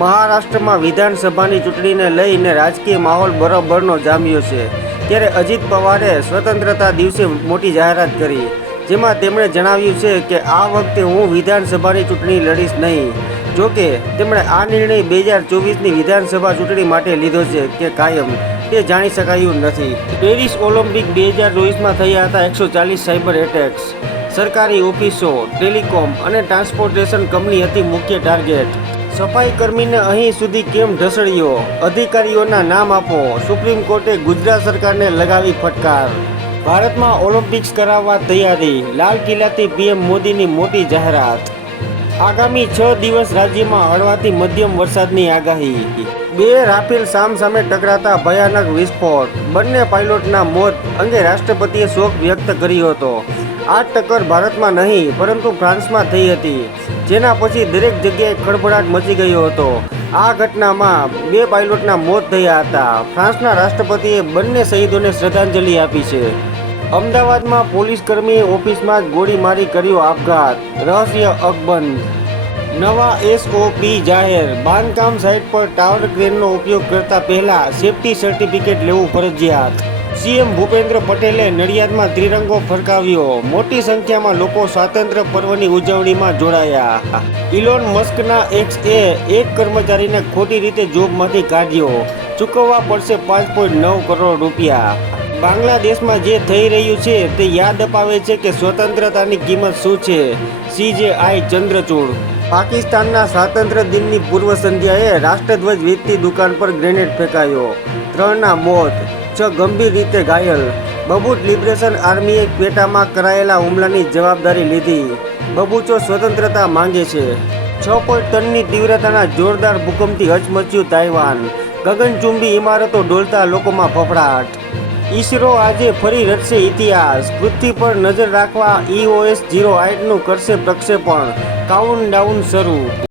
મહારાષ્ટ્રમાં વિધાનસભાની ચૂંટણીને લઈને રાજકીય માહોલ બરોબરનો જામ્યો છે. ત્યારે અજીત પવારે સ્વતંત્રતા દિવસે મોટી જાહેરાત કરી, જેમાં તેમણે જણાવ્યું છે કે આ વખતે હું વિધાનસભાની ચૂંટણી લડીશ નહીં. જોકે, તેમણે આ નિર્ણય બે હજાર ચોવીસની વિધાનસભા ચૂંટણી માટે લીધો છે કે કાયમ. તે જાણી શકાયું નથી. પેરિસ ઓલિમ્પિક બે હજાર ચોવીસમાં થયા હતા એકસો ચાલીસ સાયબર એટેક્સ. સરકારી ઓફિસો, ટેલિકોમ અને ટ્રાન્સપોર્ટેશન કંપની હતી મુખ્ય ટાર્ગેટ. સફાઈ કર્મીને અહીં સુધી કેમ ઢસડ્યો? અધિકારીઓના નામ આપો. સુપ્રીમ કોર્ટે ગુજરાત સરકારને લગાવી ફટકાર. ભારતમાં ઓલિમ્પિક્સ કરાવવા તૈયારી. લાલ કિલ્લાથી પીએમ મોદીની મોટી જાહેરાત. આગામી છ દિવસ રાજ્યમાં હળવાથી મધ્યમ વરસાદની આગાહી. બે રાફેલ સામ સામે ટકરાતા ભયાનક વિસ્ફોટ. બંને પાયલોટના મોત અંગે રાષ્ટ્રપતિએ શોક વ્યક્ત કર્યો હતો. આ ટક્કર ભારતમાં નહીં, પરંતુ ફ્રાન્સમાં થઈ હતી, જેના પછી દરેક જગ્યાએ ખળભળાટ મચી ગયો હતો. આ ઘટનામાં બે પાયલોટના મોત થયા હતા. ફ્રાન્સના રાષ્ટ્રપતિએ બંને શહીદોને શ્રદ્ધાંજલિ આપી છે. અમદાવાદમાં પોલીસ કર્મીએ ઓફિસમાં જ ગોળીમારી કર્યો આપઘાત. રહસ્ય અકબંધ. નવા એસઓપી જાહેર. બાંધકામ સાઇટ પર ટાવર ક્રેનનો ઉપયોગ કરતા પહેલા સેફટી સર્ટિફિકેટ લેવું ફરજિયાત. સીએમ ભૂપેન્દ્ર પટેલે નડિયાદમાં ત્રિરંગો ફરકાવ્યો. મોટી સંખ્યામાં લોકો સ્વાતંત્ર્ય પર્વની ઉજવણીમાં જોડાયા. ઇલોન મસ્કના એક્સ એ એક કર્મચારીને ખોટી રીતે જોબમાંથી કાઢ્યો. ચૂકવવા પડશે પાંચ પોઈન્ટ નવ કરોડ રૂપિયા. બાંગ્લાદેશમાં જે થઈ રહ્યું છે તે યાદ અપાવે છે કે સ્વતંત્રતાની કિંમત શું છે? સીજેઆઈ ચંદ્રચૂડ. પાકિસ્તાનના સ્વાતંત્ર્ય દિનની પૂર્વ સંધ્યાએ રાષ્ટ્રધ્વજ વેચતી દુકાન પર ગ્રેનેડ ફેંકાયો. ત્રણના મોત. છ ગંભીર રીતે ઘાયલ. બબૂચ લિબરેશન આર્મીએ પેટામાં કરાયેલા હુમલાની જવાબદારી લીધી. બબુચો સ્વતંત્રતા માંગે છે. છ પોઈન્ટ ટનની તીવ્રતાના જોરદાર ભૂકંપથી હચમચ્યું તાઇવાન. ગગનચુંબી ઇમારતો ડોલતા લોકોમાં ફફડાટ. ઈસરો આજે ફરી રચશે ઇતિહાસ. પૃથ્વી પર નજર રાખવા ઈઓએસ જીરો આઠનું કરશે પ્રક્ષેપણ. કાઉન્ટડાઉન શરૂ.